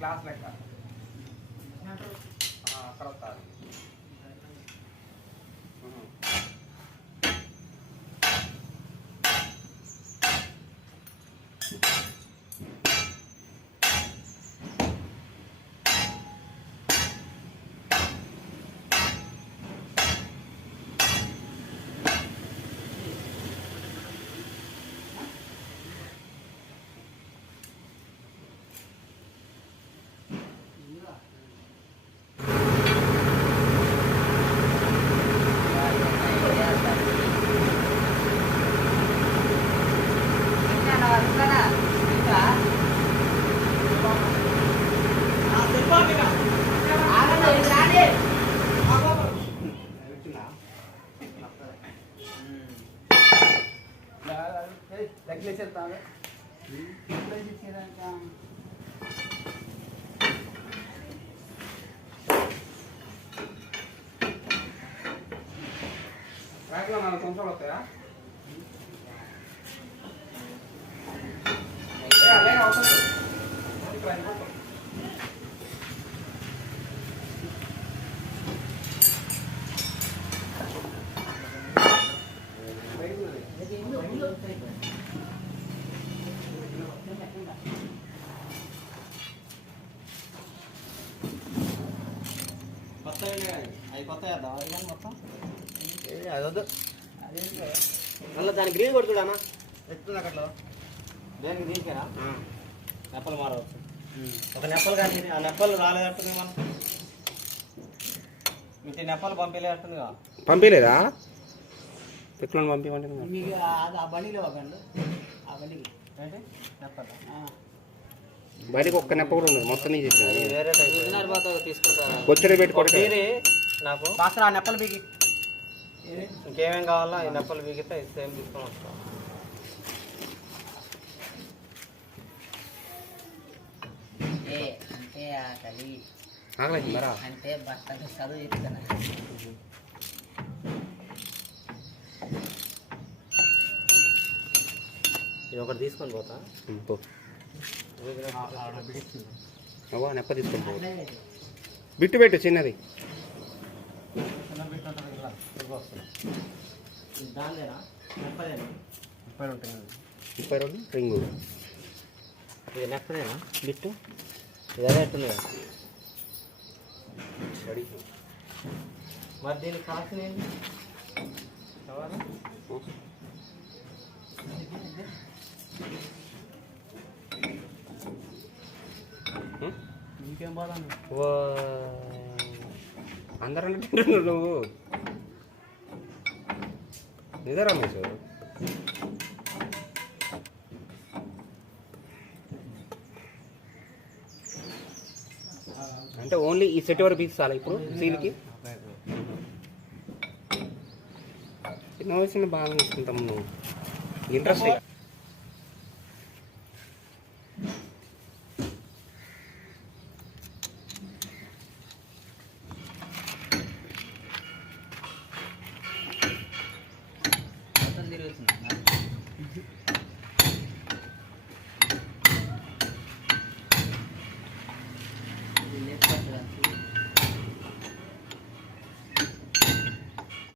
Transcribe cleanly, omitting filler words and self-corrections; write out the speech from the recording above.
Class లెక్క అక్కడ వస్తారు. ర్యాక్లో 4 సంవత్సరాలు వస్తాయా? అలాగే అవసరం ఇక్కడ అయిపోతాం. అదొద్దు మళ్ళీ దానికి గ్రీన్ కొడుతుడామా ఎత్తుంది అక్కడలో దేనికి దీనికేనా నెప్పలు మారవచ్చు. ఒక నెప్పలు కానీ ఆ నెప్పలు రాలేదంటుంది. మనం ఇంటి నెప్పలు పంపించలేదంటుందిగా. పంపించలేదా? ఎట్లా పంపించమంటే మీకు ఆ బండిలో ఒకండి. ఆ బండికి ఏంటి నెప్పలు బయటకు ఒక్క నెప్ప కూడా ఉంది. మొత్తం వేరే తీసుకుంటారా? వచ్చి పెట్టుకోండి. నాకు పాత్ర ఆ నెప్పలు బిగి ఇంకేమేం కావాలా ఈ నెప్పలు బిగితే సేమ్ తీసుకొని వస్తాం. అంటే బట్టలు చదువు ఇస్తున్నా. ఇది ఒకటి తీసుకొని పోతా. నెప్ప తీసుకొని పో. బిట్టు పెట్టు చిన్నది. దానిదేనా నెప్పలేనా? 32 రింగు. ఇది నెప్పలేనా బిట్టు? ఇది అదే ఎట్టుంది కదా. మరి దీనికి కాస్ట్ ఏంటి? ఇంకేం బాగా అందరూ అంటున్నావు నువ్వు. నిజం రమేష్. అంటే ఓన్లీ ఈ సెట్ వరకు పీస్ చాలా ఇప్పుడు సీల్కి. చిన్న వయసులో బాగా తీసుకుంటాం నువ్వు. ఇంట్రెస్ట్ తిరుగుతుంది.